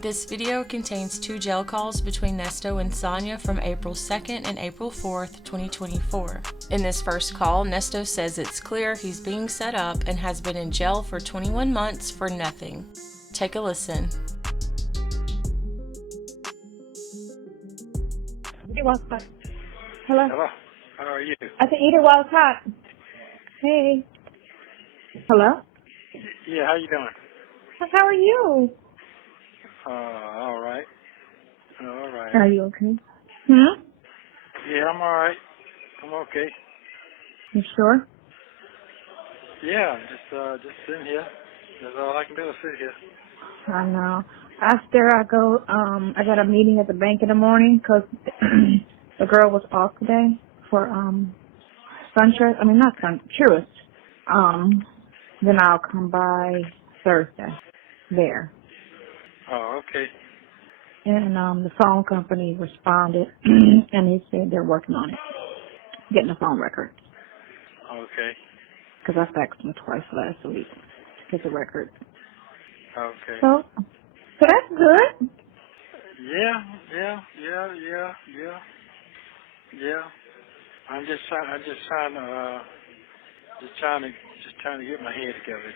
This video contains 2 jail calls between Nesto and Sonya from April 2nd and April 4th, 2024. In this first call, Nesto says it's clear he's being set up and has been in jail for 21 months for nothing. Take a listen. Hello? Hello. How are you? I said eat it while it's hot. Hey. Hello? Yeah, how you doing? How are you? All right. All right. Are you okay? Hmm? Yeah, I'm all right. I'm okay. You sure? Yeah, just sitting here. That's all I can do is sit here. I know. After I go, I got a meeting at the bank in the morning 'cause the girl was off today for, sunshine. I mean, not sun, tourist. Then I'll come by Thursday there. Oh, okay. And, the phone company responded and they said they're working on it, getting the phone record. Okay. Because I faxed them twice last week to get the record. Okay. So that's good. Yeah. I'm just trying to get my head together.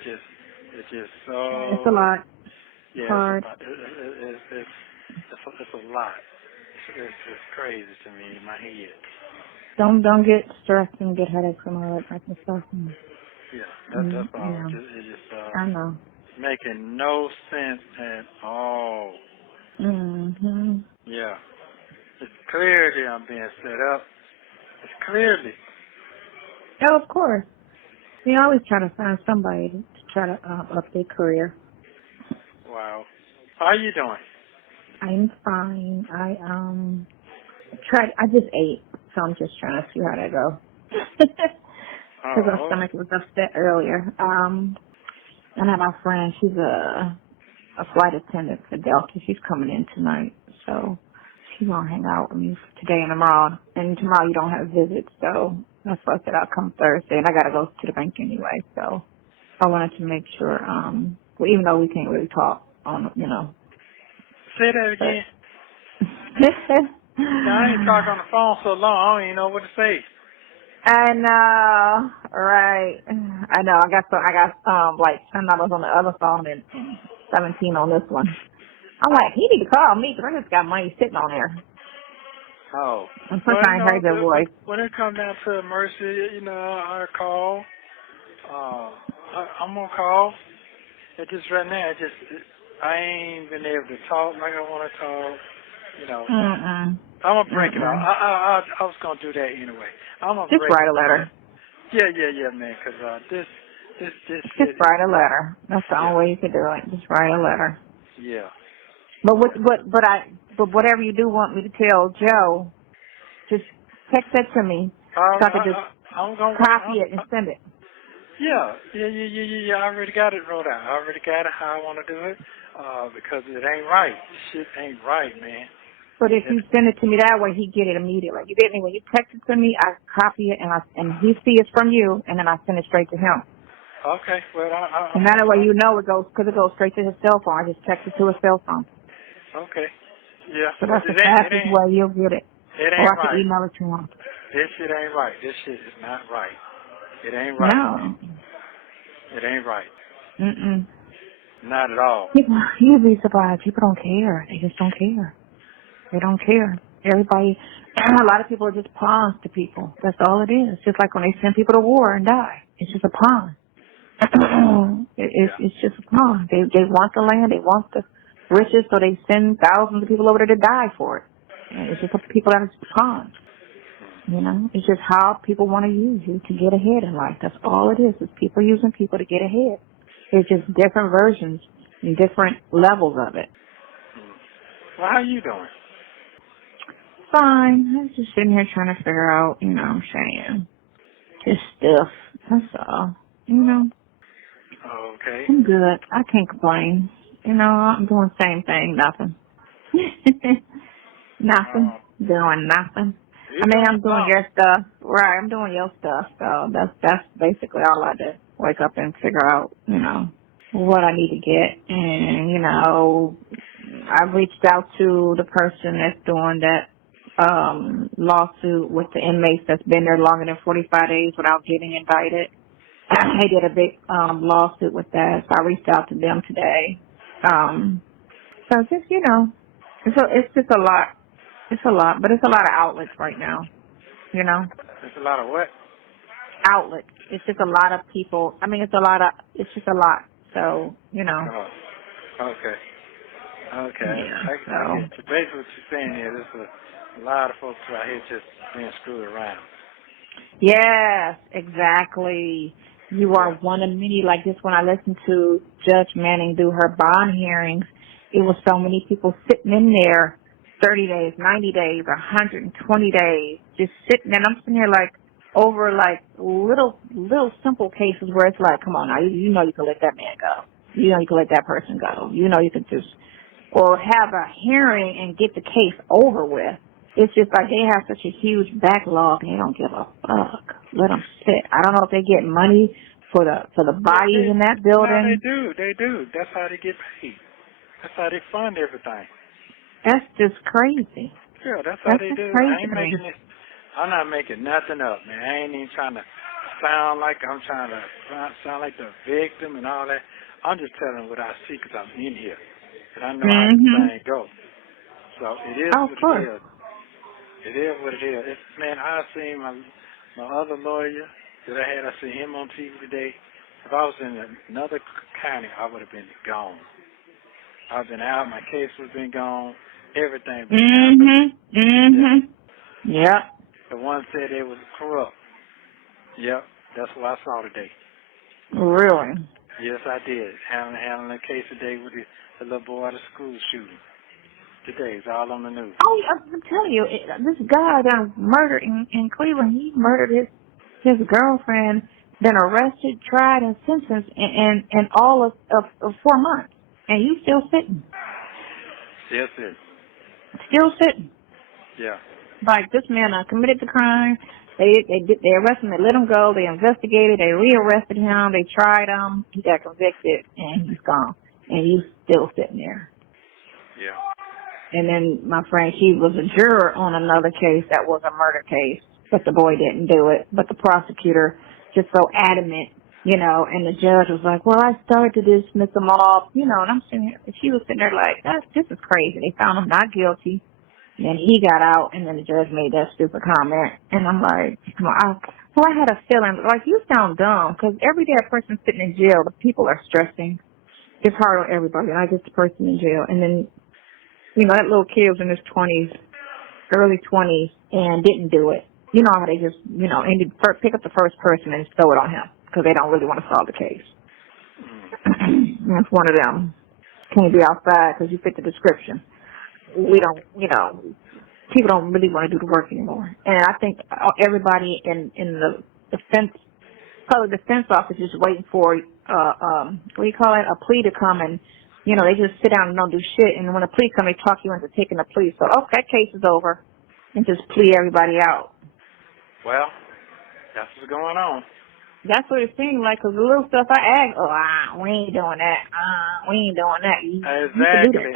It's just so. It's a lot. Yeah, Hard. it's a lot. It's crazy to me in my head. Don't get stressed and get headaches and all that type of stuff. Yeah, that's all. You know. It's just I know. making no sense at all. Mhm. Yeah, it's clearly I'm being set up. It's clearly. Oh, of course. We always try to find somebody to try to up their career. Wow. How you doing? I'm fine. I I just ate, so I'm just trying to see how that goes. Because our Oh, stomach was upset earlier. And I have my friend, she's a flight attendant for Delta. She's coming in tonight, so she's gonna hang out with me today and tomorrow. And tomorrow you don't have visits, so that's why I said I'll come Thursday. And I gotta go to the bank anyway, so I wanted to make sure. Well, even though we can't really talk on, say that but again. Now, I ain't talked on the phone so long. I don't even know what to say. I know, right? I know. I got like $10 on the other phone and 17 on this one. I'm like, he need to call me because I just got money sitting on there. Oh. And plus I ain't heard their voice. When it comes down to mercy, I call. I'm gonna call. It just right now, I ain't been able to talk like I want to talk. I'm gonna break it off. I was gonna do that anyway. I'm gonna just break write it a letter. Yeah, man. Because this just write a letter. That's the only way you can do it. Just write a letter. Yeah. But whatever you do want me to tell Joe, just text that to me so I can just I'm gonna copy it and send it. Yeah. I already got it wrote out. I already got it how I want to do it. Because it ain't right. Shit ain't right, man. But if you send it to me that way, he get it immediately. You get me? When you text it to me, I copy it and he see it's from you, and then I send it straight to him. Okay. Well, and that way it goes because it goes straight to his cell phone. I just text it to his cell phone. Okay. Yeah. So that's the fastest way you'll get it. It ain't or I right. can email it to him. This shit ain't right. This shit is not right. It ain't right. No. It ain't right. Mm-mm. Not at all. You'd be surprised. People don't care. They just don't care. They don't care. Everybody, a lot of people are just pawns to people. That's all it is. Just like when they send people to war and die. It's just a pawn. It's just a pawn. They want the land. They want the riches, so they send thousands of people over there to die for it. And it's just people that are just pawns. It's just how people want to use you to get ahead in life. That's all it is. It's people using people to get ahead. It's just different versions and different levels of it. Well, how you doing? Fine. I was just sitting here trying to figure out, saying just stuff. That's all. Okay. I'm good. I can't complain. I'm doing the same thing. Nothing. Nothing. Doing nothing. I'm doing your stuff. Right. I'm doing your stuff. So that's basically all I do. Wake up and figure out, what I need to get and, I reached out to the person that's doing that lawsuit with the inmates that's been there longer than 45 days without getting indicted. They did a big lawsuit with that, so I reached out to them today. So just, it's just a lot. It's a lot, but it's a lot of outlets right now, It's a lot of what? Outlets. It's just a lot of people. I mean, it's just a lot. So, Oh, okay. Okay. Yeah, I get you. Basically what you're saying is there's a lot of folks out here just being screwed around. Yes, exactly. You are one of many. Like this, when I listened to Judge Manning do her bond hearings, it was so many people sitting in there 30 days, 90 days, 120 days, just sitting there. And I'm sitting here over little simple cases where it's like, come on now, you know you can let that man go. You know you can let that person go. You know you can just, or have a hearing and get the case over with. It's just like they have such a huge backlog and they don't give a fuck. Let them sit. I don't know if they get money for the bodies in that building. No, they do. That's how they get paid. That's how they fund everything. That's just crazy. Yeah, that's how they do. Crazy. I'm not making nothing up, man. I ain't even trying to sound like I'm trying to sound like the victim and all that. I'm just telling what I see because I'm in here. And I know how the thing goes. So it is what it is. It is what it is. Man, I seen my other lawyer that I seen him on TV today. If I was in another county, I would have been gone. I've been out. My case would have been gone. Everything been gone. Yep. The one said it was corrupt. Yep. That's what I saw today. Really? Yes, I did. Handling a case today with the little boy at the school shooting. Today, it's all on the news. Oh, I'm telling you, this guy that murdered in Cleveland, he murdered his girlfriend, been arrested, tried, and sentenced in all of 4 months. And you still sitting. Still sitting. Still sitting. Yeah. Like, this man committed the crime. They arrested him, they let him go, they investigated, they rearrested him, they tried him, he got convicted, and he's gone. And you still sitting there. Yeah. And then my friend, she was a juror on another case that was a murder case, but the boy didn't do it. But the prosecutor just so adamant, and the judge was like, well, I started to dismiss him off, and I'm sitting here, and she was sitting there like, this is crazy. They found him not guilty. And then he got out, and then the judge made that stupid comment. And I'm like, I had a feeling, like, you sound dumb, because every day a person's sitting in jail, the people are stressing. It's hard on everybody, not just the person in jail. And then, that little kid was in his 20s, early 20s, and didn't do it. You know how they just, pick up the first person and throw it on him because they don't really want to solve the case. That's one of them. Can't be outside because you fit the description. We don't, people don't really want to do the work anymore. And I think everybody in the public defense office is waiting for, a plea to come, and they just sit down and don't do shit. And when a plea comes, they talk you into taking a plea. So, that case is over, and just plea everybody out. Well, that's what's going on. That's what it seems like, because the little stuff I ask, we ain't doing that. We ain't doing that. Exactly.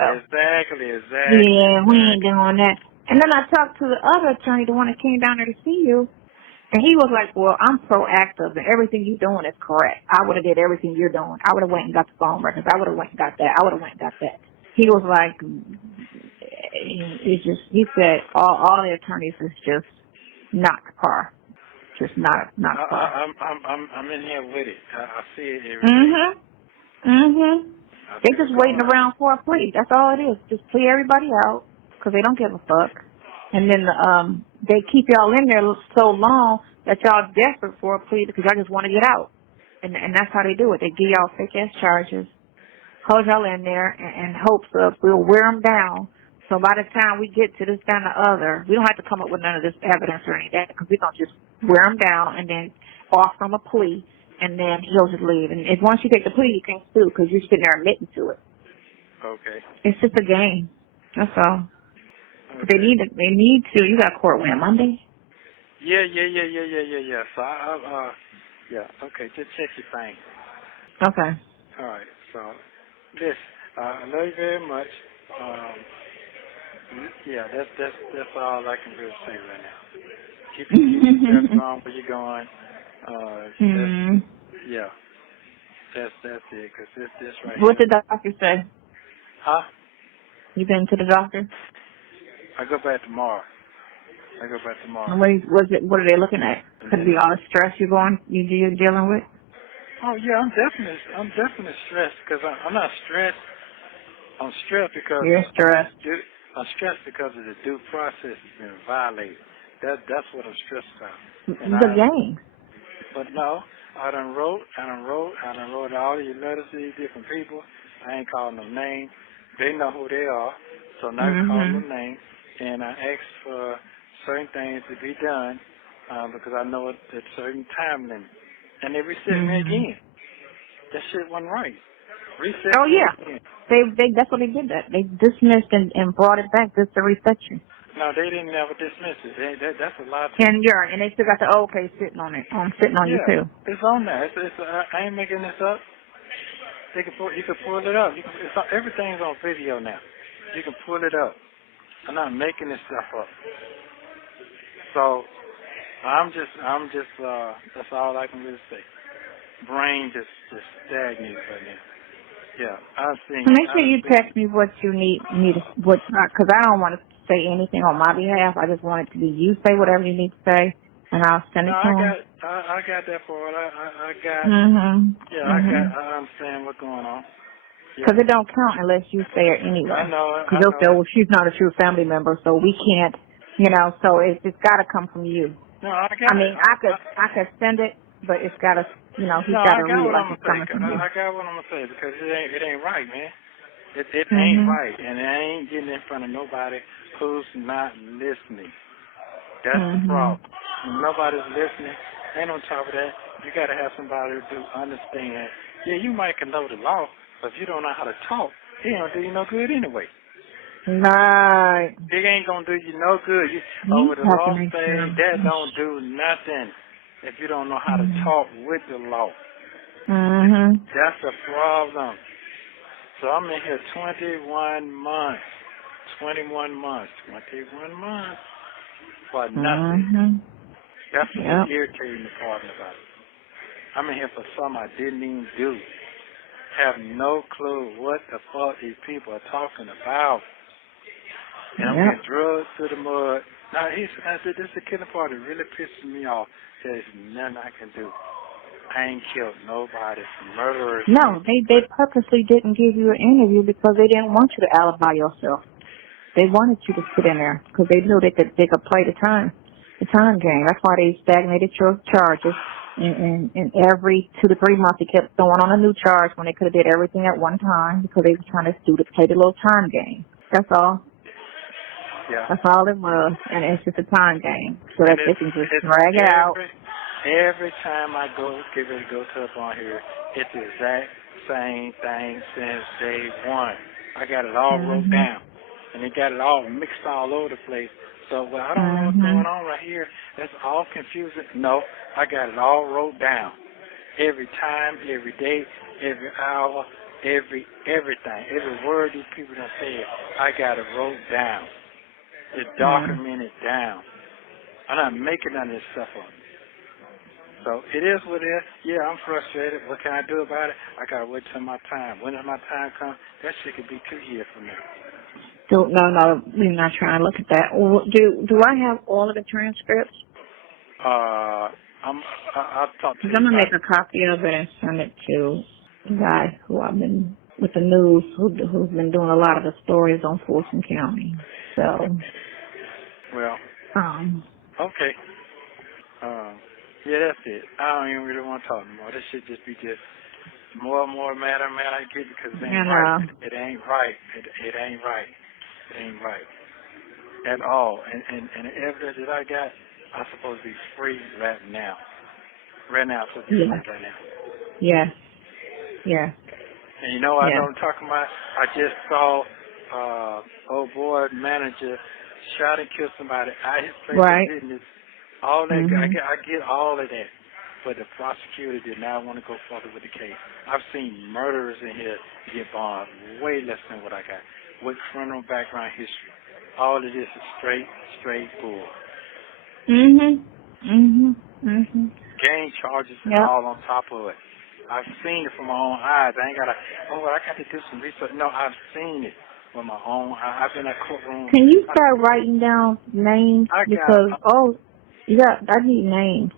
Yeah, we ain't doing that. And then I talked to the other attorney, the one that came down there to see you, and he was like, well, I'm proactive, and everything you're doing is correct. I would have did everything you're doing. I would have went and got the phone records. I would have went and got that. I would have went and got that. He was like, he said all the attorneys is just not par. Just not par. I'm in here with it. I see it every day. They just waiting around for a plea. That's all it is. Just plea everybody out because they don't give a fuck. And then they keep y'all in there so long that y'all desperate for a plea because y'all just want to get out. And that's how they do it. They give y'all fake ass charges, hold y'all in there, and hopes of we'll wear them down. So by the time we get to this, that, and the other, we don't have to come up with none of this evidence or any of that because we're going to just wear him down and then offer him a plea, and then he'll just leave. And if once you take the plea, you can't sue because you're sitting there admitting to it. Okay. It's just a game. That's all. Okay. They need to. You got court when, Monday? Yeah. So okay, just check your thing. Okay. All right. So, listen, I love you very much. Yeah, that's all I can really say right now. Keep yourself going where you're going. Yeah, that's it. Cause this right What here. did the doctor say? Huh? You been to the doctor? I go back tomorrow. And what are they looking at? Could it be all the stress you're dealing with? Oh yeah, I'm definitely stressed because I'm not stressed. I'm stressed because You're stressed. I'm stressed because of the due process has been violated. That's what I'm stressed about. And The game. but no, I done wrote all these letters to these different people. I ain't calling them names. They know who they are, so I'm not calling them names. And I asked for certain things to be done because I know it's a certain time limit. And they reset me again. That shit wasn't right. Reset me again. That's what they did. That they dismissed and brought it back just to reset you. No, they didn't ever dismiss it. That's a lie. And they still got the old case sitting on you too. It's on there. I ain't making this up. You can pull it up. Everything's on video now. You can pull it up. I'm not making this stuff up. So I'm just that's all I can really say. Brain just stagnated right now. Yeah, I'm seeing. Make sure you text me what you need because I don't want to say anything on my behalf. I just want it to be you say whatever you need to say, and I'll send it to him. I got that part. I got. I understand what's going on. Because it don't count unless you say it anyway. I know. Because they'll say, well, she's not a true family member, so we can't, so it's got to come from you. No, I got I could send it, but it's got to, he's got to read it like it's coming from you. I got what I'm going to say because it ain't right, man. It ain't right, and I ain't getting in front of nobody who's not listening. That's the problem. When nobody's listening, and on top of that, you got to have somebody who understand. Yeah, you might can know the law, but if you don't know how to talk, it ain't going to do you no good anyway. Right. It ain't going to do you no good. Over the law thing, that don't do nothing if you don't know how to talk with the law. That's a problem. So I'm in here 21 months for nothing. That's the irritating part about it. I'm in here for something I didn't even do. Have no clue what the fuck these people are talking about. And I'm getting drugged to the mud. Now, this is the killing part that really pisses me off. There's nothing I can do. I ain't killed nobody. Murderers. No, they purposely didn't give you an interview because they didn't want you to alibi yourself. They wanted you to sit in there because they knew they could play the time game. That's why they stagnated your charges. And every 2 to 3 months, they kept throwing on a new charge when they could have did everything at one time because they were trying to play the little time game. That's all. Yeah. That's all it was, and it's just a time game so that they can just drag it out. Every time I get ready to go up on here, it's the exact same thing since day one. I got it all wrote down, and they got it all mixed all over the place. So I don't know what's going on right here. That's all confusing. No, I got it all wrote down. Every time, every day, every hour, everything. Every word these people done said, I got it wrote down. It's documented down. I'm not making none of this stuff up. So it is what it is. Yeah, I'm frustrated. What can I do about it? I got to wait till my time. When does my time come? That shit could be 2 years from now. No, we're not trying to look at that. Do I have all of the transcripts? I'll talk to you. I'm going to make a copy of it and send it to the guy who I've been with the news, who's been doing a lot of the stories on Fulton County. So, well, okay. Yeah, that's it. I don't even really want to talk anymore. This should just be more and more mad I get because it ain't right. It ain't right. It ain't right. It ain't right at all. And the evidence that I got, I'm supposed to be free right now. Right now, I'm supposed to be free right now. Yeah. Yeah. And you know what I'm talking about? I just saw old boy manager shot and killed somebody out his place of business. All that, I get all of that. But the prosecutor did not want to go further with the case. I've seen murderers in here get bond way less than what I got. with criminal background history. All of this is straight bull. Gang charges and all on top of it. I've seen it from my own eyes. I ain't got to, I got to do some research. No, I've seen it with my own eyes. I've been in a courtroom. Can you start writing down names? I need names.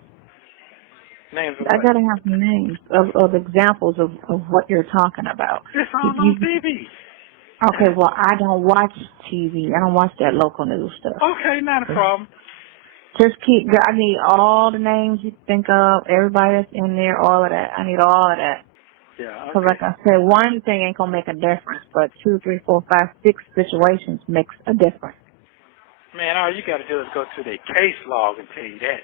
Names of I got to have some names of examples of what you're talking about. It's on TV. Okay, well, I don't watch TV. I don't watch that local news stuff. Okay, not a problem. Just I need all the names you think of, everybody that's in there, all of that. I need all of that. Yeah, okay. Because like I said, one thing ain't going to make a difference, but 2, 3, 4, 5, 6 situations makes a difference. Man, all you got to do is go to their case log and tell you that.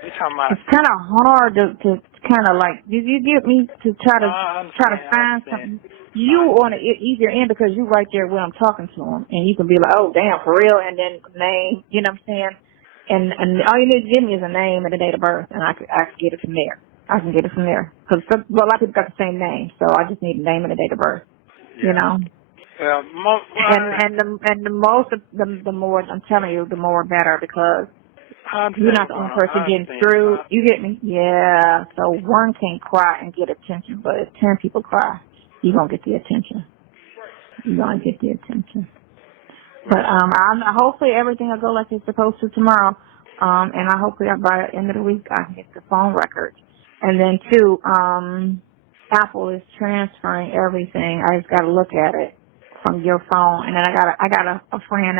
You're talking about... It's kind of hard to kind of like, you get me to try to find something. You on the easier end because you right there when I'm talking to them, and you can be like, oh, damn, for real, and then name, you know what I'm saying? And all you need to give me is a name and a date of birth, and I can get it from there. I can get it from there. Because a lot of people got the same name, so I just need a name and a date of birth, you know? Well, the more, I'm telling you, the more better, because you're not the only person getting screwed. You get me? Yeah. So one can cry and get attention, but if 10 people cry, you're going to get the attention. You're going to get the attention. But hopefully everything will go like it's supposed to tomorrow. And I hopefully by the end of the week I can get the phone records. And then too, Apple is transferring everything. I just got to look at it from your phone. And then I got a friend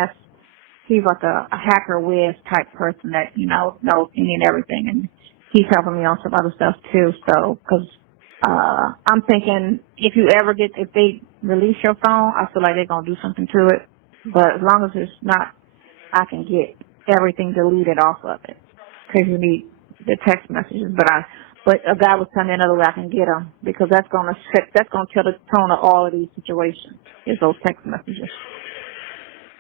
he's like a hacker whiz type person that, knows any and everything. And he's helping me on some other stuff too. So, cause, I'm thinking if they release your phone, I feel like they're going to do something to it. But as long as it's not, I can get everything deleted off of it. Cause you need the text messages. But a guy was telling me another way I can get them because that's going to tell the tone of all of these situations is those text messages.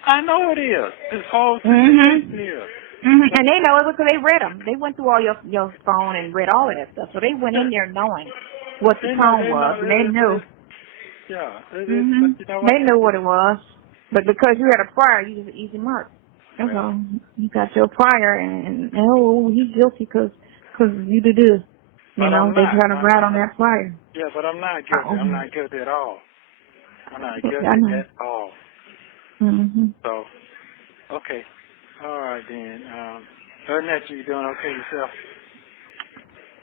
I know it is. This whole situation is. And they know it because they read them. They went through all your phone and read all of that stuff. So they went in there knowing what the tone was, and they knew. Yeah. But you know what? They knew what it was. But because you had a prior, you was an easy mark. That's all. You got your prior, and he's guilty because you did this. They try to rat on that prior. Yeah, but I'm not guilty. I'm not guilty at all. I'm not guilty at all. So, okay. All right, then. Ernest, you doing okay yourself?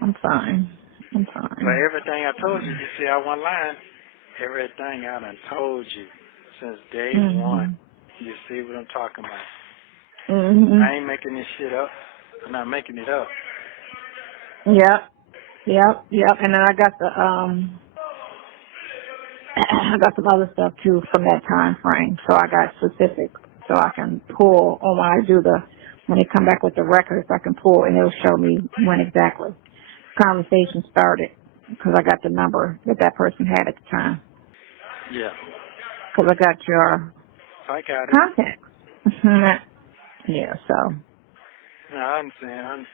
I'm fine. But everything I told you see, I wasn't lying. Everything I done told you since day one. You see what I'm talking about. I ain't making this shit up. I'm not making it up. Yep. And then I got I got some other stuff too from that time frame. So I got specific, so I can pull. Or when they come back with the records, I can pull and it'll show me when exactly conversation started because I got the number that person had at the time. Yeah. Because I got your contacts. Yeah. So. No, I understand.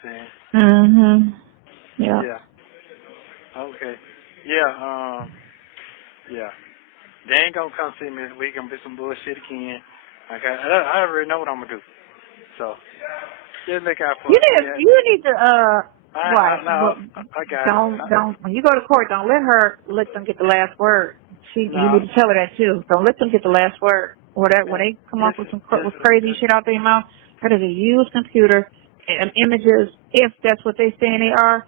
Yeah. Okay. Yeah. Yeah. They ain't gonna come see me this week. I'm gonna be some bullshit again. I already know what I'm gonna do. So just look out for it. You need to I got don't when you go to court, don't let them get the last word. You need to tell her that too. Don't let them get the last word. When they come up with with crazy shit out their mouth, that is a used computer and images. If that's what they saying they are,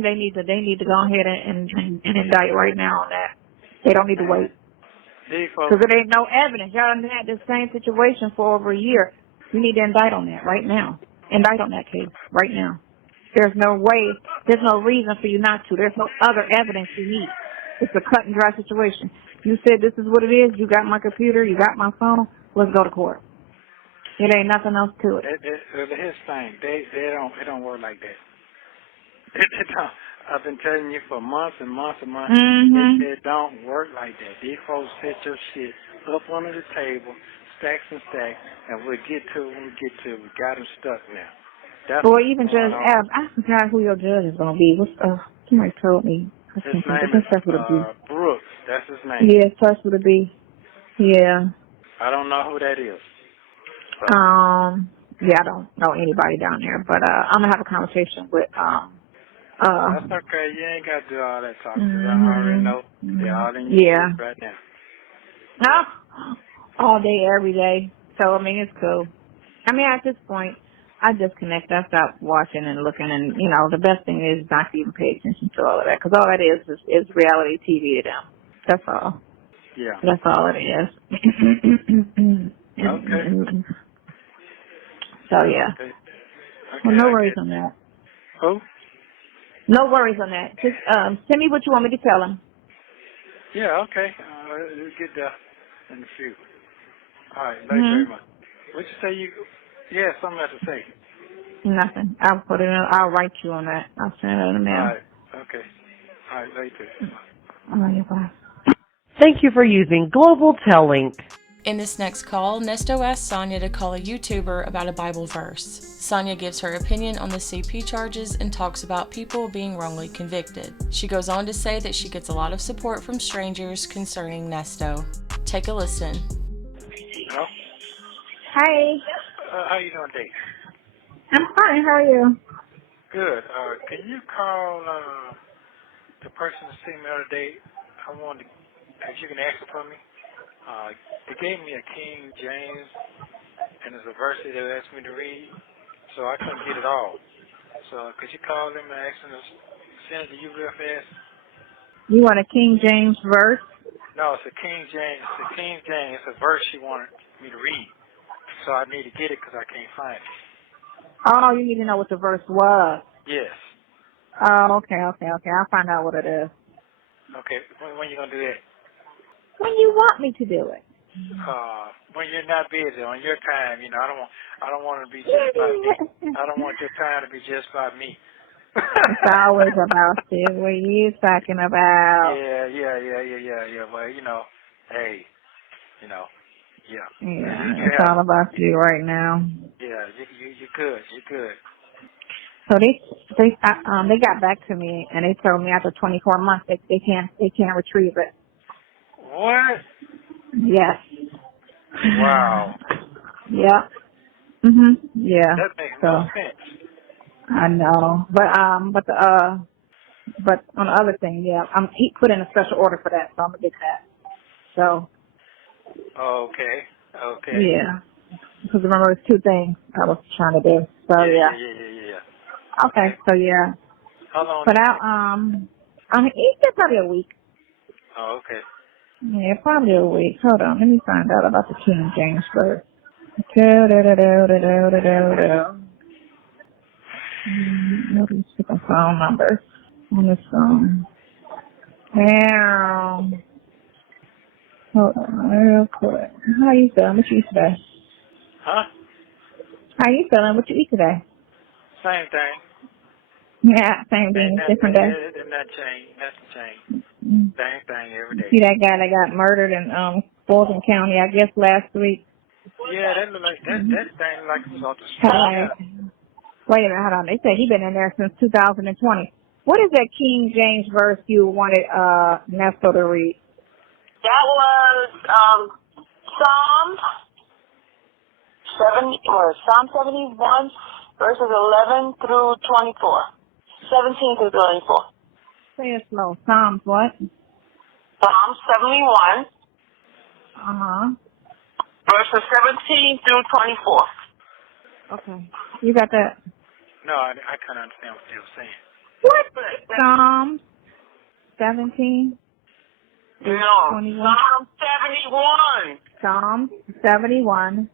they need to go ahead and indict right now on that. They don't need to wait. Because there ain't no evidence. Y'all done had this same situation for over a year. You need to indict on that right now. Indict on that case right now. There's no reason for you not to. There's no other evidence you need. It's a cut and dry situation. You said this is what it is. You got my computer. You got my phone. Let's go to court. It ain't nothing else to it. Here's the thing. It don't work like that. It don't. I've been telling you for months and months and months. It don't work like that. These folks set your shit up under the table, stacks and stacks, and we'll get to it when we get to it. We got them stuck now. Or even Judge Ab. I forgot who your judge is going to be. Somebody told me. His name is Brooks. That's his name. Yeah, it starts with a B. Yeah. I don't know who that is. So. Yeah, I don't know anybody down there, but I'm gonna have a conversation with That's okay. You ain't got to do all that talking. I already know they're all in your shit right now. No, all day, every day. So I mean, it's cool. I mean, at this point, I disconnect. I stop watching and looking, and the best thing is not to even pay attention to all of that, because all that is reality TV to them. That's all. Yeah. That's all it is. Okay. So yeah. Okay. Well, no worries on that. Who? No worries on that. Just send me what you want me to tell him. Yeah. Okay. We'll get there in a few. All right. Thanks very much. What you say? Yeah, something else to say. Nothing. I'll put it in. I'll write you on that. I'll send it in the mail. All right. Okay. All right. Later. All right. Bye. Thank you for using Global Tellink. In this next call, Nesto asks Sonya to call a YouTuber about a Bible verse. Sonya gives her opinion on the CP charges and talks about people being wrongly convicted. She goes on to say that she gets a lot of support from strangers concerning Nesto. Take a listen. Hello? Hey. How you doing, Dave? I'm fine. How are you? Good. Can you call the person that seen me the other day? I wanted to, if you can ask it for me. They gave me a King James, and there's a verse that they asked me to read, so I couldn't get it all. So could you call them and ask them to send it to you real fast? You want a King James verse? No, it's a King James. It's a King James. It's a verse she wanted me to read, so I need to get it because I can't find it. Oh, you need to know what the verse was. Yes. Oh, okay. I'll find out what it is. Okay. When you gonna do that? When you want me to do it. When you're not busy, on your time, I don't want to be just by me. I don't want your time to be just by me. It's always about you. What are you talking about? Yeah. Well, hey, yeah. Yeah, it's all about you right now. Yeah, you're good. You're good. So they got back to me and they told me after 24 months they can't retrieve it. What? Yes. Wow. Yeah. Yeah. That makes no sense. I know, but on the other thing, yeah, he put in a special order for that, so I'm gonna get that. So. Okay. Yeah. Because remember, it's two things I was trying to do. So Yeah. Okay. So yeah. How long? But it's probably a week. Oh, okay. Yeah, probably a week. Hold on, let me find out about the King James verse. Nobody's picking phone number on this phone. Hold on, real quick. How you feeling? What you eat today? Huh? How you feeling? What you eat today? Same thing. Yeah, same thing. Different day. Nothing changed. Mm. Same thing every day. See that guy that got murdered in Fulton County, I guess last week. Yeah, that look like that thing like it was off the street. Wait a minute, hold on. They say he been in there since 2020. What is that King James verse you wanted Nesto to read? That was Psalm 71, verses 11 through 24. 17 through 24. Say it slow. Psalms what? Psalm 71. Verses 17 through 24. Okay. You got that? No, I couldn't understand what they were saying. What? Psalm 17? No. 21? Psalm 71. Psalm 71.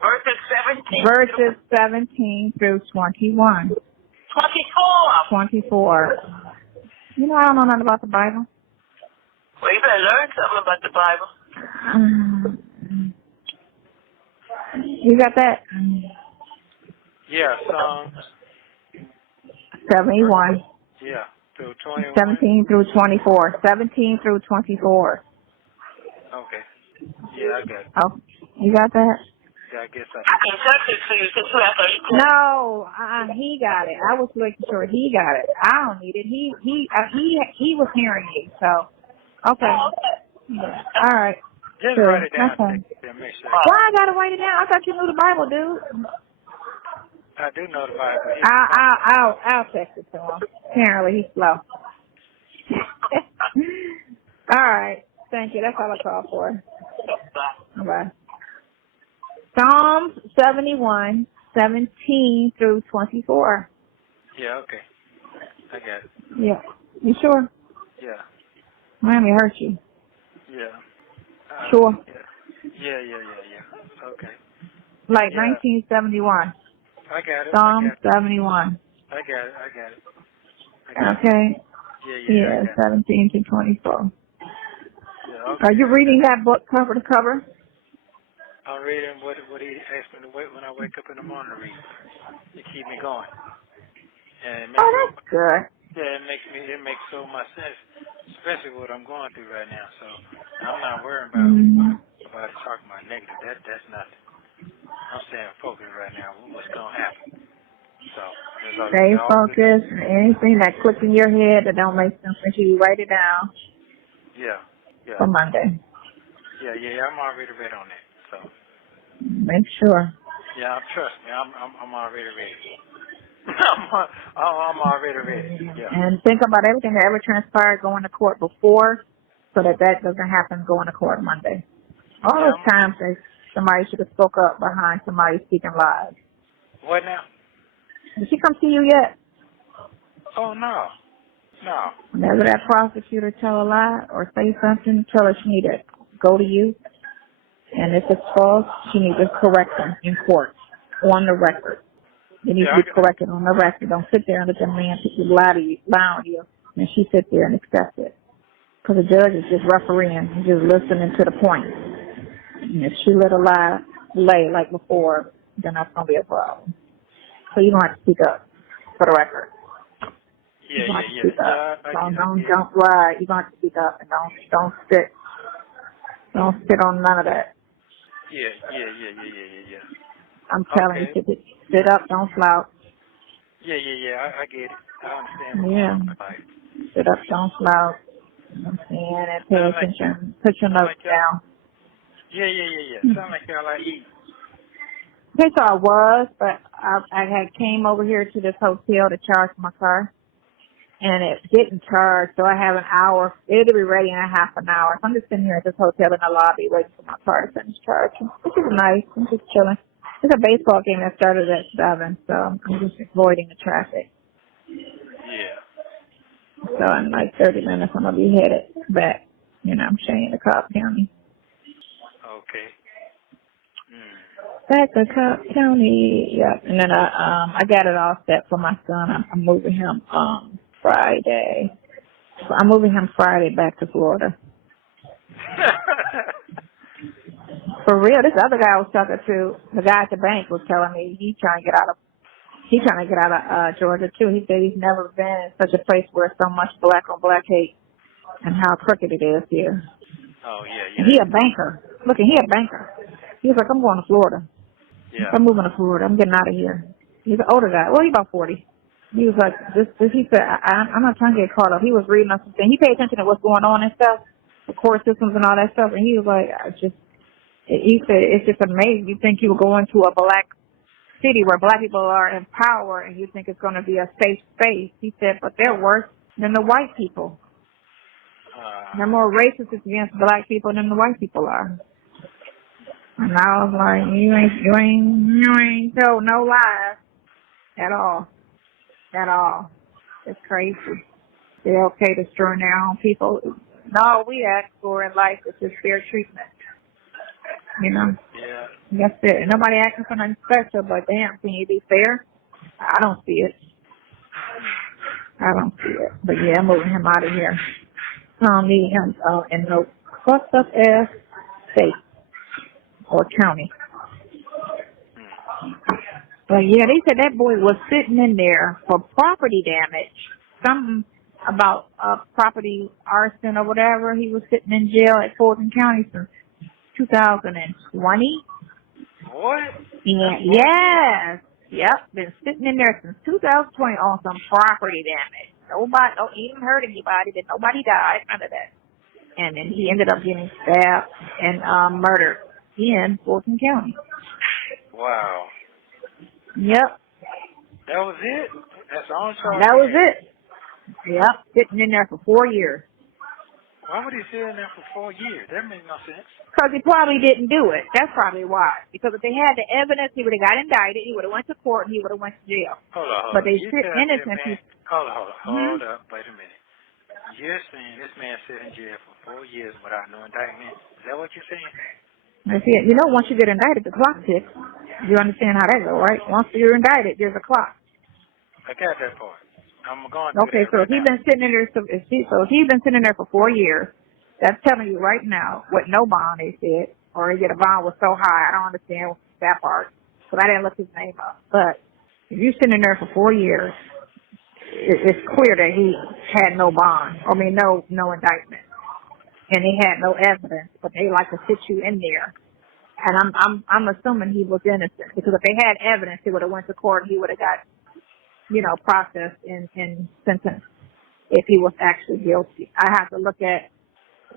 Verses 17. Verses 17 through 21. 24. You know, I don't know nothing about the Bible. Well, you better learn something about the Bible. You got that? Yeah, Psalms 71. Yeah, through 21. 17 through 24. 17 through 24. Okay. Yeah, I got it. Oh, you got that? Yeah, I guess I can text it to you since you have to. No, he got it. I was making sure he got it. I don't need it. He was hearing you, so okay. Yeah. All right. Just Sure. write it down. Okay. Make sure. Why I gotta write it down? I thought you knew the Bible, dude. I do know the Bible. I'll text it to him. Apparently he's slow. All right. Thank you. That's all I call for. Bye. Psalms 71, 17 through 24. Yeah, okay. I got it. Yeah. You sure? Yeah. Miami hurt you. Yeah. Sure. Yeah. Okay. Like Yeah. 1971. I got it. Psalm 71. I got it. Okay. Yeah. 17 to 24. Yeah, okay. Are you reading that book cover to cover? I'm reading what he asked me to wait when I wake up in the morning to read. To keep me going. And That's good. Yeah, it makes so much sense, especially what I'm going through right now. So I'm not worrying about talking about negative. That's nothing. I'm staying focused right now. What's gonna happen? So stay focused. Anything that clicks in your head that don't make sense, make sure you write it down. Yeah. For Monday. Yeah. I'm already ready on that. So make sure. Yeah, trust me. I'm already ready. I'm already ready. Yeah. And think about everything that ever transpired going to court before, so that doesn't happen going to court Monday. All those times that somebody should have spoke up behind somebody speaking lies. What now? Did she come see you yet? Oh no. Whenever that prosecutor tell a lie or say something, tell her she need to go to you. And if it's false, she needs to correct them in court on the record. It needs to be corrected on the record. Don't sit there and let the man lie on you, and she sit there and accept it. Because the judge is just refereeing, just listening to the point. And if she let a lie lay like before, then that's going to be a problem. So you don't have to speak up for the record. Yeah. Don't lie. You don't have to speak up and don't sit on none of that. Yeah. I'm telling you, sit up, don't slouch. Yeah. I get it. I understand. Yeah. Sit up, don't slouch. And pay attention. Put your notes down. Yeah. Sound like y'all like eating. Okay, so I was, but I had came over here to this hotel to charge my car. And it's getting charged, so I have an hour. It'll be ready in a half an hour. So I'm just sitting here at this hotel in the lobby waiting for my car to finish charging. Which is nice. I'm just chilling. It's a baseball game that started at 7, so I'm just avoiding the traffic. Yeah. So in like 30 minutes, I'm going to be headed back. I'm Cheyenne to Cobb County. Okay. Back to Cobb County. Yep. And then I got it all set for my son. I'm moving him Friday. So I'm moving him Friday back to Florida. For real, this other guy I was talking to, the guy at the bank was telling me he's trying to get out of Georgia too. He said he's never been in such a place where so much black on black hate and how crooked it is here. Oh yeah. And he a banker. Look, he a banker. He was like, I'm going to Florida. Yeah. I'm moving to Florida. I'm getting out of here. He's an older guy. Well, he's about 40. He was like, he said, I'm not trying to get caught up. He was reading us something. He paid attention to what's going on and stuff, the court systems and all that stuff. And he was like, he said, it's just amazing. You think you would go into a black city where black people are in power and you think it's going to be a safe space. He said, but they're worse than the white people. They're more racist against black people than the white people are. And I was like, you ain't told no lies at all. At all. It's crazy. They're okay destroying their own people. No, we ask for in life is just fair treatment. Yeah. That's it. And nobody asking for nothing special, but damn, can you be fair? I don't see it. But yeah, I'm moving him out of here. Need him in no fucked up ass state or county. But yeah, they said that boy was sitting in there for property damage. Something about property arson or whatever. He was sitting in jail at Fulton County since 2020. What? Yes. Yep. Been sitting in there since 2020 on some property damage. Nobody, don't even hurt anybody. Nobody died. None of that. and then he ended up getting stabbed and murdered in Fulton County. Wow. Yep. That was it? That's the only charge? That was it. Yep. Sitting in there for 4 years. Why would he sit in there for 4 years? That makes no sense. Because he probably didn't do it. That's probably why. Because if they had the evidence, he would have got indicted, he would have went to court, and he would have went to jail. Hold on. But they sit innocent people. Hold up. Wait a minute. You're saying this man sat in jail for 4 years without no indictment? Is that what you're saying? That's it. You know, once you get indicted, the clock ticks. You understand how that goes, right? Once you're indicted, there's a clock. I got that part. I'm going to Okay, so if he's been sitting in there, so if he's been sitting there for 4 years, that's telling you right now with no bond, they said, or he get a bond was so high. I don't understand that part, because I didn't look his name up. But if you're sitting in there for 4 years, it's clear that he had no bond. I mean, no indictment, and he had no evidence. But they like to sit you in there, and I'm assuming he was innocent, because if they had evidence, he would have went to court. And he would have got, processed and sentenced if he was actually guilty. I have to look at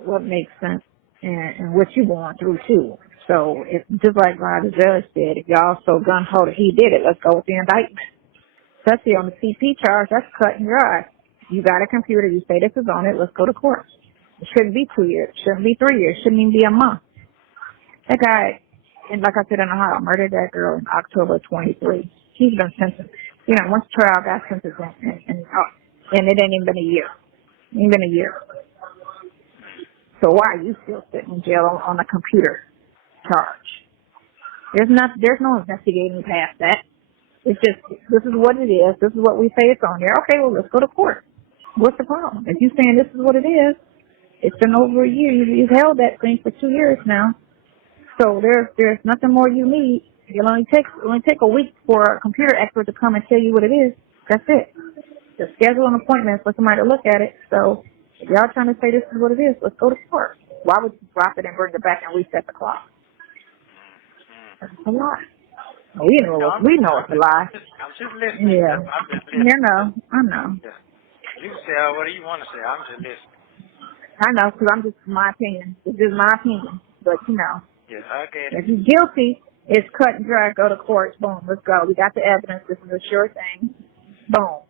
what makes sense and what you're going through too. So if, just like the judge said, if y'all so gun-ho that he did it, let's go with the indictment. Especially on the CP charge, that's cut and dry. You got a computer, you say this is on it, let's go to court. It shouldn't be 2 years, shouldn't be 3 years, shouldn't even be a month. That guy, and like I said in Ohio, murdered that girl in October 23. He's been sentenced. Once trial got sentenced, and it ain't even been a year. Ain't been a year. So why are you still sitting in jail on a computer charge? There's no investigating past that. It's just, this is what it is. This is what we say it's on there. Okay, well, let's go to court. What's the problem? If you're saying this is what it is, it's been over a year. You've held that thing for 2 years now. So there's nothing more you need. It'll only take a week for a computer expert to come and tell you what it is. That's it. Just schedule an appointment for somebody to look at it. So if y'all trying to say this is what it is, let's go to court. Why would you drop it and bring it back and reset the clock? That's a lie. We know it's a lie. I'm just listening. Yeah. I'm just listening. I know. Yeah. You can say what do you want to say. I'm just listening. I know, because I'm just my opinion. It's just my opinion. But, Yes, I get it. if you're guilty, it's cut and dry. Go to court. Boom. Let's go. We got the evidence. This is a sure thing. Boom.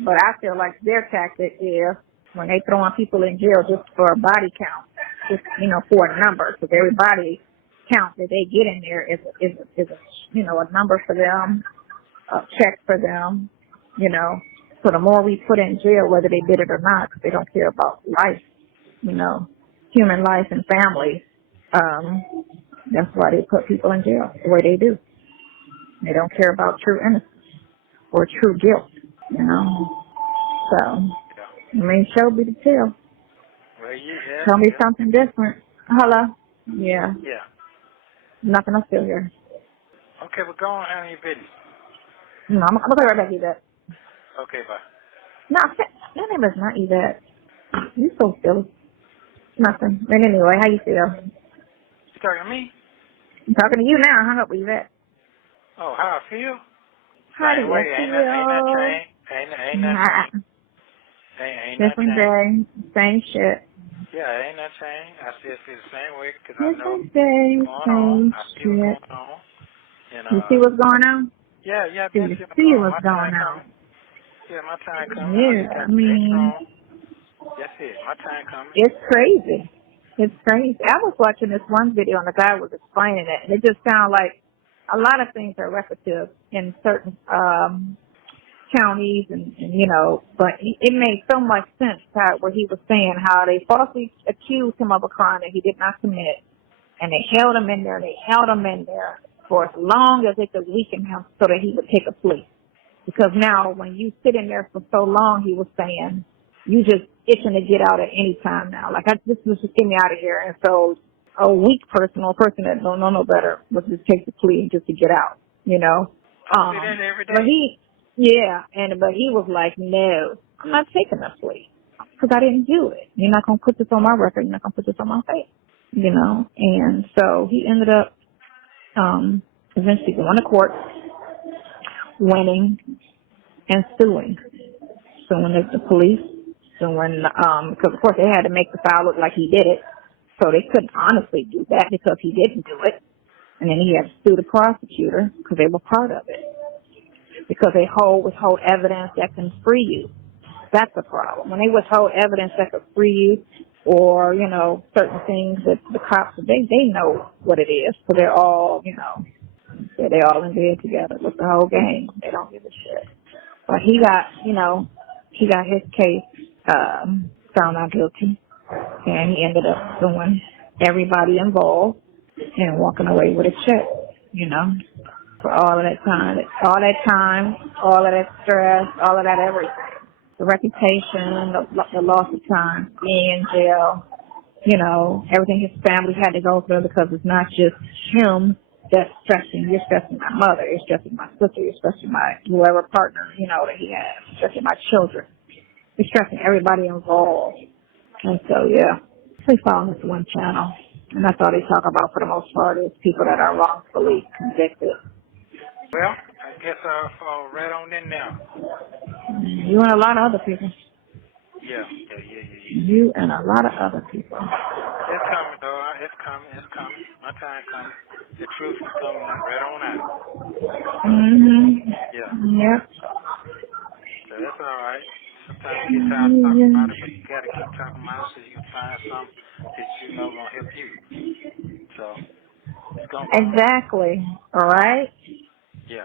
But I feel like their tactic is when they throwing people in jail just for a body count, just, for a number. Because every body count that they get in there is a number for them, a check for them, So the more we put in jail, whether they did it or not, because they don't care about life, human life and family, that's why they put people in jail the way they do. They don't care about true innocence or true guilt, So, show me the tell. Well, yeah. Tell me something different. Hello? Yeah. Yeah. Nothing else still here. Okay, well, go on, handle your business. No, I'm going to right back to Yvette. Okay, bye. No, your name is not Yvette. You so silly. Nothing. But anyway, how you feel? You talking to me? I'm talking to you now. I hung up with Yvette. Oh, how I feel? How do you feel? Ain't that changed. Ain't that Different changed. day, same shit. Yeah, ain't that changed. I still feel the same way because I know Different day, same shit. You see what's going on? Yeah, Do you see what's going on? Yeah, my time coming. Yeah, I mean, that's it. My time coming. it's crazy. It's crazy. I was watching this one video and the guy was explaining it, and it just sounded like a lot of things are repetitive in certain counties, and but it made so much sense where he was saying how they falsely accused him of a crime that he did not commit, and they held him in there. They held him in there for as long as they could weaken him so that he would take a plea. Because now, when you sit in there for so long, he was saying, you just itching to get out at any time now. Like, this was just get me out of here. And so a weak person or a person that don't know no better would just take the plea just to get out, But he was like, no, I'm not taking that plea because I didn't do it. You're not going to put this on my record. You're not going to put this on my face, And so he ended up eventually going to court, winning and suing the police, doing, because of course they had to make the file look like he did it. So they couldn't honestly do that because he didn't do it. And then he had to sue the prosecutor because they were part of it. Because they withhold evidence that can free you. That's the problem. When they withhold evidence that could free you or, you know, certain things that the cops, they know what it is. So they're all, you know, they're all in bed together with the whole gang. They don't give a shit. But he got, you know, he got his case found not guilty. And he ended up suing everybody involved and walking away with a check, you know, for all of that time, all of that stress, all of that everything. The reputation, the loss of time, being in jail, you know, everything his family had to go through because it's not just him that's stressing. You're stressing my mother, you're stressing my sister, you're stressing my whoever partner, you know, that he has, you're stressing my children. You're stressing everybody involved. And so, yeah, we found this one channel. And that's all they talk about for the most part is people that are wrongfully convicted. Well, I guess I'll fall right on in now. You and a lot of other people. Yeah. You and a lot of other people. It's coming, though. It's coming. My time coming. The truth is coming right on out. Mm-hmm. Yeah. Yep. So that's all right. Sometimes you get tired of talking about it, but you got to keep talking about it so you can find something that you know going to help you. So it's going to come. Exactly. All right? Yeah.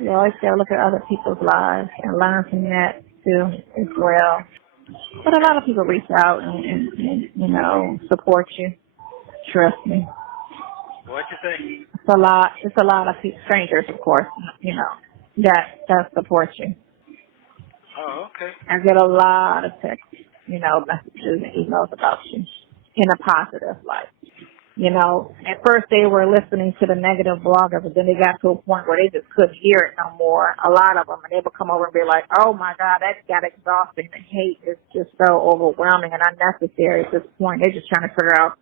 You always got to look at other people's lives and learn from that, too, as well. But a lot of people reach out and you know, support you. Trust me. What'd you say? It's a lot of strangers, of course, you know, that support you. Oh, okay. I get a lot of texts, you know, messages and emails about you in a positive light. You know, at first they were listening to the negative blogger, but then they got to a point where they just couldn't hear it no more. A lot of them, and they would come over and be like, oh my God, that got exhausting. The hate is just so overwhelming and unnecessary at this point. They're just trying to figure out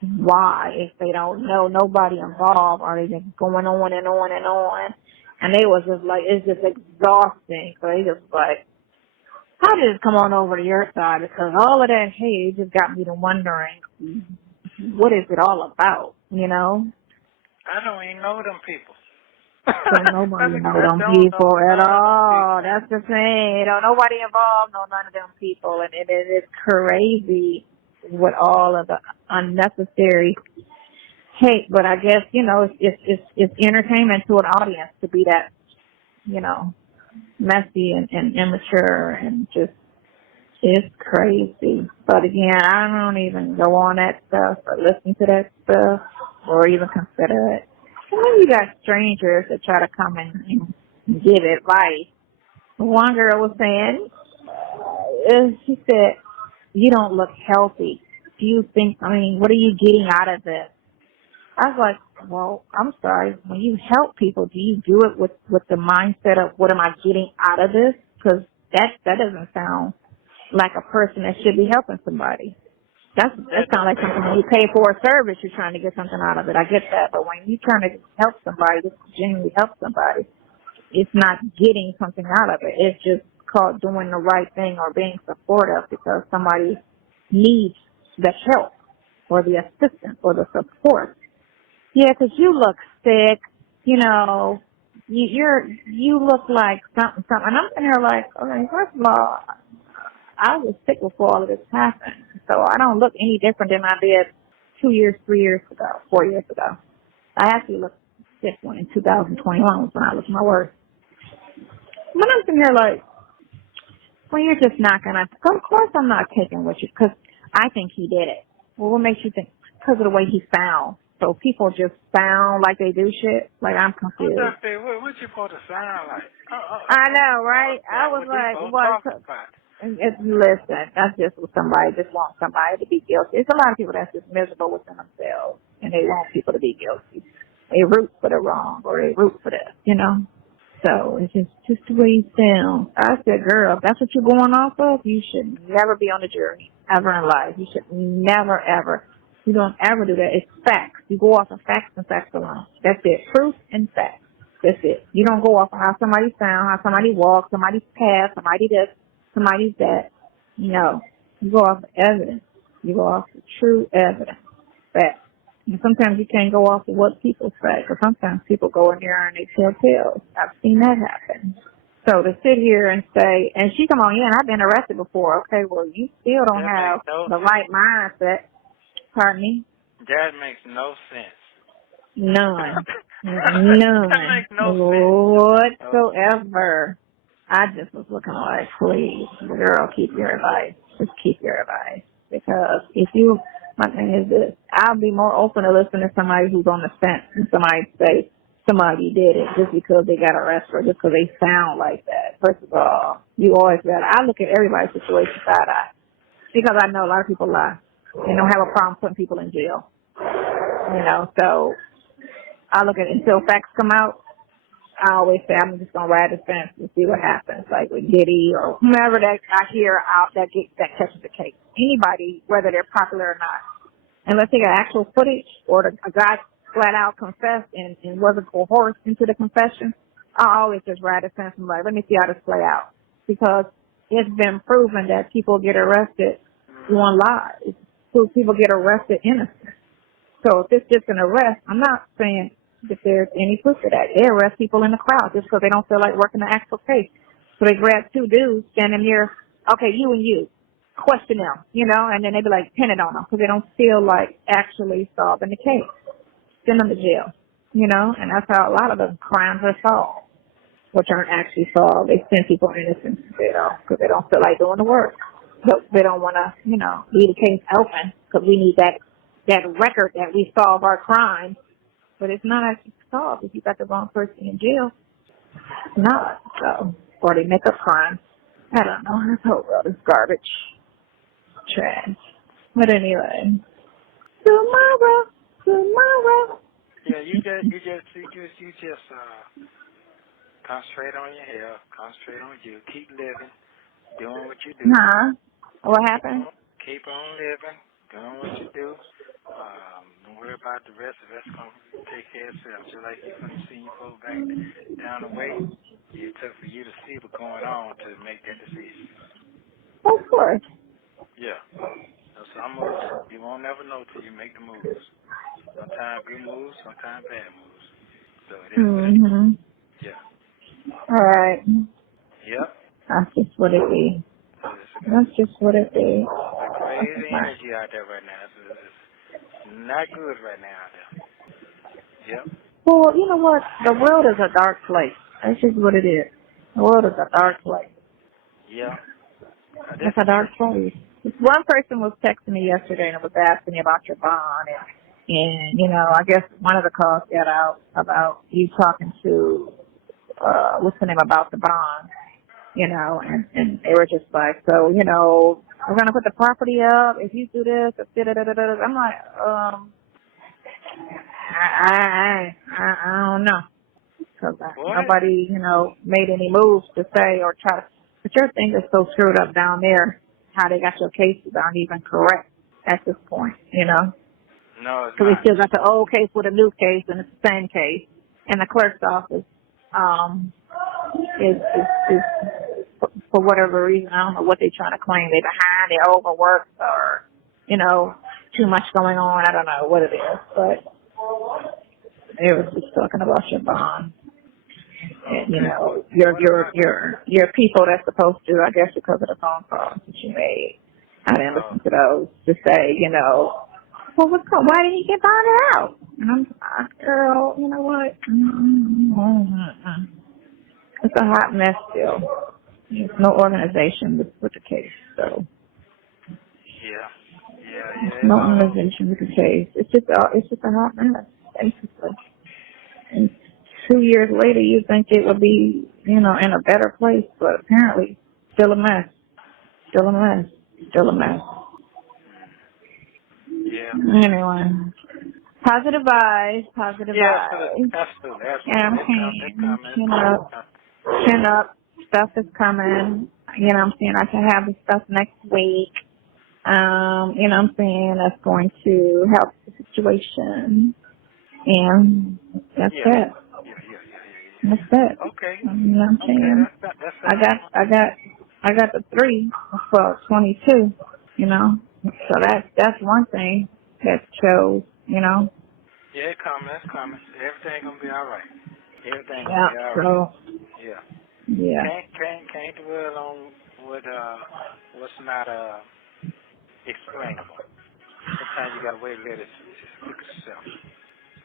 why, if they don't know nobody involved, are they just going on and on and on? And they was just like, it's just exhausting. So they just like, how did it come on over to your side? Because all of that hate just got me to wondering, what is it all about, you know? I don't even know them people. Don't nobody know them people at all. That's the thing. Don't nobody involved, no none of them people. And it is crazy with all of the unnecessary hate. But I guess, you know, it's entertainment to an audience to be that, you know, messy and immature and just, it's crazy. But again, I don't even go on that stuff or listen to that stuff or even consider it. And then you got strangers that try to come and give advice. One girl was saying, she said, you don't look healthy. Do you think, what are you getting out of this? I was like, well, I'm sorry. When you help people, do you do it with the mindset of what am I getting out of this? Because that doesn't sound like a person that should be helping somebody. That sounds like something when you pay for a service, you're trying to get something out of it. I get that. But when you're trying to help somebody, just genuinely help somebody, it's not getting something out of it. It's just called doing the right thing or being supportive because somebody needs the help or the assistance or the support. Yeah, 'cause you look sick, you know, you look like something. And I'm sitting here like, okay, first of all, I was sick before all of this happened. So I don't look any different than I did 2 years, 3 years ago, 4 years ago. I actually looked sick when in 2021 was when I was my worst. But I'm sitting here like, well, you're just not going to, of course I'm not taking with you because I think he did it. Well, what makes you think? Because of the way he sounds. So people just sound like they do shit. Like, I'm confused. What you supposed to sound like? I know, right? I was like, what? Listen, that's just what somebody just wants somebody to be guilty. There's a lot of people that's just miserable within themselves, and they want people to be guilty. They root for the wrong, or they root for this, you know? So it's just the way you sound. I said, girl, if that's what you're going off of, you should never be on the jury ever in life. You should never, ever. You don't ever do that. It's facts. You go off of facts and facts alone. That's it. Proof and facts. That's it. You don't go off of how somebody sound, how somebody walks, somebody's past, somebody this, somebody's that. No. You go off of evidence. You go off of true evidence. Facts. And sometimes you can't go off of what people say, because sometimes people go in there and they tell tales. I've seen that happen. So to sit here and say, and she come on, yeah, and I've been arrested before. Okay, well, you still don't have the right mindset. Pardon me? That makes no sense. None. That makes no sense. Whatsoever. I just was looking like, please, girl, keep your advice. Just keep your advice. Because if you, my thing is this, I'll be more open to listen to somebody who's on the fence than somebody say somebody did it just because they got arrested or just because they sound like that. First of all, you always got to, I look at everybody's situation side-eye because I know a lot of people lie. They don't have a problem putting people in jail. You know, so I look at it until facts come out. I always say I'm just gonna ride the fence and see what happens, like with Diddy or whomever that I hear out that catches the case. Anybody, whether they're popular or not, unless they got actual footage or a guy flat out confessed and wasn't coerced into the confession, I always just ride the fence and be like, let me see how this play out, because it's been proven that people get arrested doing lies. People get arrested innocent. So if it's just an arrest, I'm not saying that there's any proof of that. They arrest people in the crowd just because they don't feel like working the actual case. So they grab two dudes standing near, okay, you and you, question them, you know, and then they be like pinning on them because they don't feel like actually solving the case. Send them to jail, you know, and that's how a lot of the crimes are solved, which aren't actually solved. They send people innocent to jail because they don't feel like doing the work. But they don't want to, you know, leave the case open because we need that record that we solve our crimes. But it's not actually solved if you got the wrong person in jail. It's not. So, or they make up crimes. I don't know. This whole world is garbage. Trash. But anyway. Tomorrow. Yeah, you just concentrate on your health, concentrate on you, keep living, doing what you do. What happened? Keep on living, doing what you do. Don't worry about the rest. The rest going to take care of itself. Just like you're going to see you folks back down the way, it took for you to see what's going on to make that decision. Of course. Yeah. So some moves, you won't never know till you make the moves. Sometimes good moves, sometimes bad moves. So it is what it is. Yeah. All right. Yep. That's just what it is. That's just what it is. Crazy energy out there right now. It's not good right now out there. Yep. Well, you know what? The world is a dark place. That's just what it is. The world is a dark place. Yeah. It's a dark place. One person was texting me yesterday and was asking me about your bond. And you know, I guess one of the calls got out about you talking to, what's the name, about the bond. You know, and they were just like, so, you know, we're going to put the property up if you do this. I'm like, I don't know. Because nobody, you know, made any moves to say or try to. But your thing is so screwed up down there, how they got your cases aren't even correct at this point, you know. No, it's not. So we still got the old case with a new case, and it's the same case. And the clerk's office is for whatever reason, I don't know what they're trying to claim. They're behind, they're overworked, or, you know, too much going on. I don't know what it is, but they were just talking about your bond. And, you know, your people that's supposed to, I guess because of the phone calls that you made, I didn't listen to those, to say, you know, well, why didn't he get bonded out? And I'm like, girl, you know what? It's a hot mess still. There's no organization with the case, so. Yeah. No organization with the case. It's just a hot mess, basically. And 2 years later, you think it would be, you know, in a better place, but apparently, still a mess. Yeah. Anyway, positive vibes. Absolutely. Chin up. Stuff is coming. You know what I'm saying? I can have the stuff next week. You know what I'm saying? That's going to help the situation. And that's it. That's it. Okay. You know what I'm saying? That's I I got the 3 for 22, you know. So that's one thing that shows, you know. Yeah, it's coming. That's coming. Everything gonna be all right. Everything gonna Yeah. be all right. So Yeah. yeah. Can't dwell on what's not explainable. Sometimes you gotta wait and let it fix itself.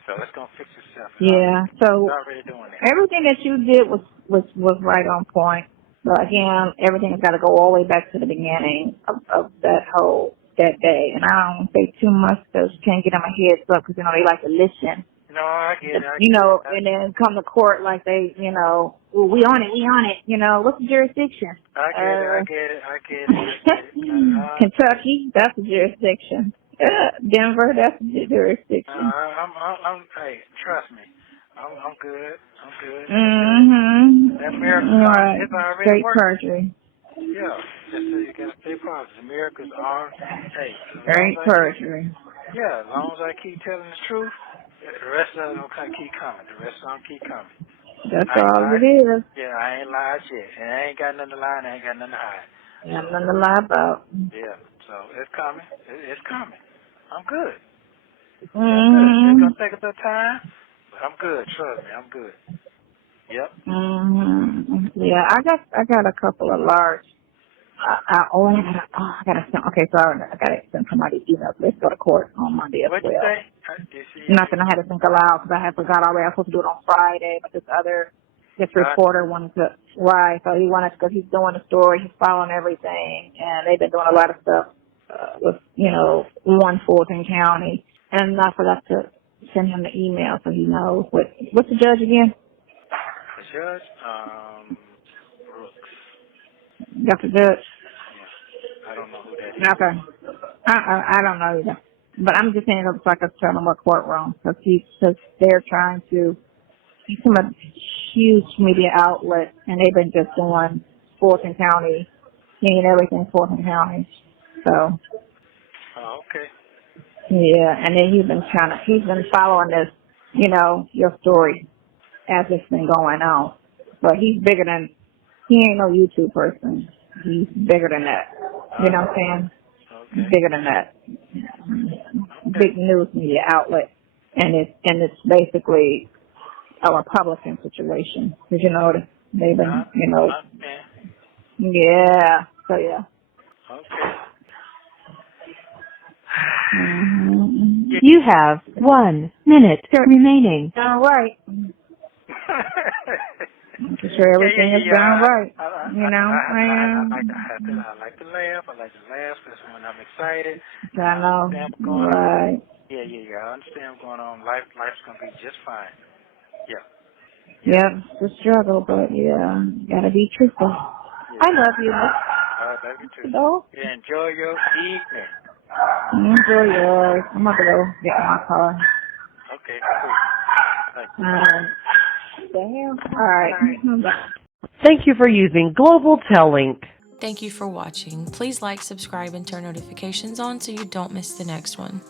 So it's gonna fix itself. Yeah. So it's already doing that. everything that you did was right on point. But again, everything's got to go all the way back to the beginning of that day. And I don't say too much because you can't get on my head up because, you know, they like to listen. No, I get it. You know, and then come to court like they, you know, well, we on it. You know, what's the jurisdiction? I get it. Kentucky, that's the jurisdiction. Denver, that's the jurisdiction. Hey, trust me. I'm good. Mm-hmm. That miracle, right. it's already Straight working. perjury. Yeah, just so you gotta stay positive. Miracles are, hey, Straight perjury. As long as I keep telling the truth, the rest of them gonna keep coming. That's all it is. Yeah, I ain't lied yet. And I ain't got nothing to lie and I ain't got nothing to hide. Nothing to lie about. Yeah, so it's coming. It's coming. I'm good. Mm-hmm. It's gonna take a little time, but I'm good. Trust me, I'm good. Yep. Mm-hmm. Yeah, I got a couple of large. I gotta send. Okay, so I gotta send somebody emails. Let's go to court on Monday as What'd well. you say? Nothing. I had to think aloud because I had forgot already. I was supposed to do it on Friday, but this reporter wanted to. Right, so he wanted because he's doing the story, he's following everything, and they've been doing a lot of stuff with, you know, one Fulton County, and I forgot to send him the email so he knows what's the judge again? The judge, Brooks. Got the judge. Yeah, I don't know who that is. Okay. I don't know either. But I'm just saying it's like I was telling him what courtroom because they're trying to. He's from a huge media outlet, and they've been just doing Fulton County, seeing everything Fulton County. So. Oh, okay. Yeah, and then he's been following this, you know, your story as it's been going on. But he ain't no YouTube person. He's bigger than that. You know what I'm saying? Okay. Bigger than that. Big news media outlet. And it's basically a Republican situation. Because, you know, they've been, you know. Yeah. So, yeah. Okay. Mm-hmm. You have 1 minute remaining. All right. Making sure everything is done right. You know, I like to laugh. I like to laugh because when I'm excited. I know. Right. Yeah. I understand what's going on. Life's going to be just fine. Yeah. Yep, it's a struggle, but yeah, gotta be truthful. Yeah. I love you. I love you too. Hello? Yeah, enjoy your evening. Enjoy yours. I'm gonna go get in my car. Okay, cool. Damn. All right. Thank you for using Global Tel Link. Thank you for watching. Please like, subscribe, and turn notifications on so you don't miss the next one.